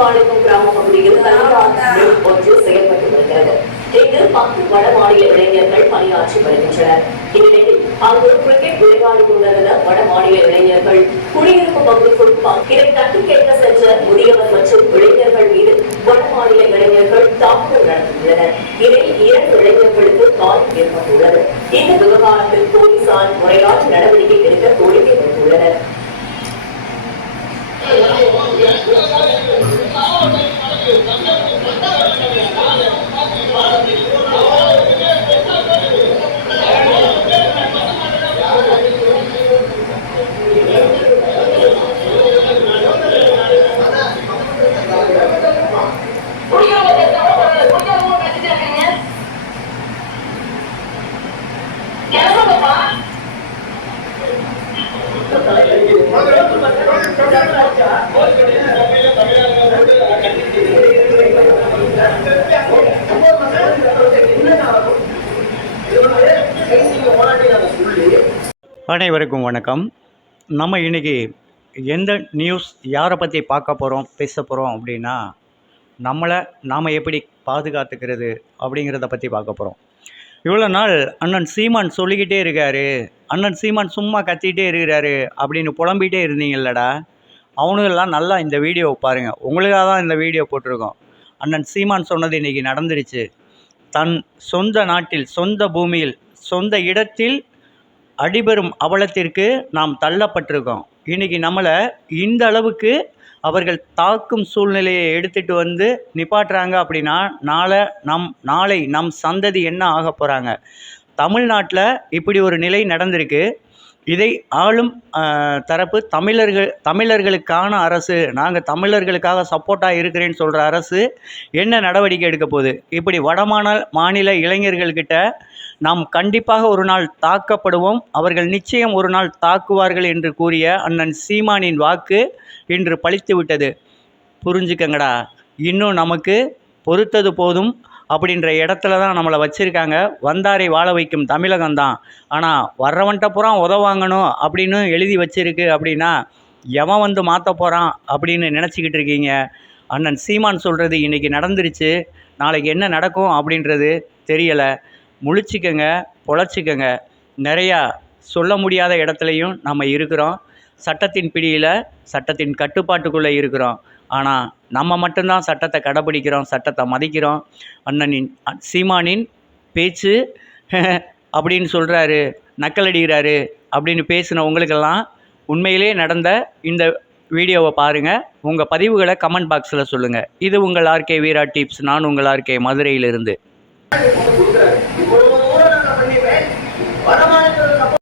கீழ்வாணிக்கம் கிராம பகுதியில் ஒன்று செயல்பட்டு வருகிறது. இங்கு பத்து வட மாநில இளைஞர்கள் பணியாற்றி வருகின்றனர். இந்நிலையில் அங்கு கிரிக்கெட் விளையாடி கொண்டிருந்த வட மாநில இளைஞர்கள் குடியிருப்பு பகுதிக்குள் இதை தட்டி கேட்க சென்ற முதியவர் மற்றும் இளைஞர்கள் மீது வட மாநில இளைஞர்கள் தாக்குதல் நடத்தியுள்ளனர். இதில் இரண்டு இளைஞர்களுக்கு காயம் ஏற்பட்டுள்ளது. இந்த விவகாரத்தில் போலீசார் முறையான நடவடிக்கை எடுக்க கோரிக்கை விடுத்துள்ளனர். அனைவருக்கும் வணக்கம். நம்ம இன்னைக்கு எந்த நியூஸ் யாரை பற்றி பார்க்க போகிறோம் பேச போகிறோம் அப்படின்னா நம்மளை நாம் எப்படி பாதுகாத்துக்கிறது அப்படிங்கிறத பற்றி பார்க்க போகிறோம் இவ்வளோ நாள் அண்ணன் சீமான் சொல்லிக்கிட்டே இருக்காரு. அண்ணன் சீமான் சும்மா கத்திக்கிட்டே இருக்கிறாரு அப்படின்னு புலம்பிகிட்டே இருந்தீங்கல்லடா. அவனுங்கெல்லாம் நல்லா இந்த வீடியோவை பாருங்கள் உங்களுக்காக தான் இந்த வீடியோ போட்டிருக்கோம். அண்ணன் சீமான் சொன்னது இன்றைக்கி நடந்துருச்சு. தன் சொந்த நாட்டில் சொந்த பூமியில் சொந்த இடத்தில் அடிபெறும் அவலத்திற்கு நாம் தள்ளப்பட்டிருக்கோம். இன்னைக்கு நம்மளை இந்த அளவுக்கு அவர்கள் தாக்கும் சூழ்நிலையை எடுத்துட்டு வந்து நிப்பாட்டுறாங்க அப்படின்னா நாளை நம் நாளை நம் சந்ததி என்ன ஆக போகிறாங்க தமிழ்நாட்டில் இப்படி ஒரு நிலை நடந்திருக்கு. இதை ஆளும் தரப்பு தமிழர்கள் தமிழர்களுக்கான அரசு நாங்கள் தமிழர்களுக்காக சப்போர்ட்டாக இருக்கிறேன்னு சொல்கிற அரசு என்ன நடவடிக்கை எடுக்க போகுது? இப்படி வடமான மாநில இளைஞர்கள்கிட்ட நாம் கண்டிப்பாக ஒரு நாள் தாக்கப்படுவோம். அவர்கள் நிச்சயம் ஒரு நாள் தாக்குவார்கள் என்று கூறிய அண்ணன் சீமானின் வாக்கு இன்று பழித்து விட்டது புரிஞ்சுக்கங்கடா. இன்னும் நமக்கு பொறுத்தது போதும். அப்படின்ற இடத்துல தான் நம்மளை வச்சுருக்காங்க. வந்தாரை வாழ வைக்கும் தமிழகம் தான். ஆனால் வர்றவன்ட்ட பூரா உதவாங்கணும் அப்படின்னு எழுதி வச்சிருக்கு அப்படின்னா எவன் வந்து மாற்ற போகிறான் அப்படின்னு நினச்சிக்கிட்டு இருக்கீங்க? அண்ணன் சீமான் சொல்கிறது இன்றைக்கி நடந்துருச்சு. நாளைக்கு என்ன நடக்கும் அப்படின்றது தெரியலை. முழிச்சிக்கங்க பொழைச்சிக்கங்க. நிறையா சொல்ல முடியாத இடத்துலையும் நம்ம இருக்கிறோம். சட்டத்தின் பிடியில் சட்டத்தின் கட்டுப்பாட்டுக்குள்ளே இருக்கிறோம். ஆனால் நம்ம மட்டும்தான் சட்டத்தை கடைப்பிடிக்கிறோம் சட்டத்தை மதிக்கிறோம். அண்ணனின் சீமானின் பேச்சு அப்படின்னு சொல்கிறாரு நக்கலடிக்கிறாரு அப்படின்னு பேசின உங்களுக்கெல்லாம் உண்மையிலே நடந்த இந்த வீடியோவை பாருங்கள் உங்கள் பதிவுகளை கமெண்ட் பாக்ஸில் சொல்லுங்கள் இது உங்கள் ஆர்கே வீரா டிப்ஸ் நான் உங்கள் ஆர்கே மதுரையிலிருந்து. கொடுக்குறாரு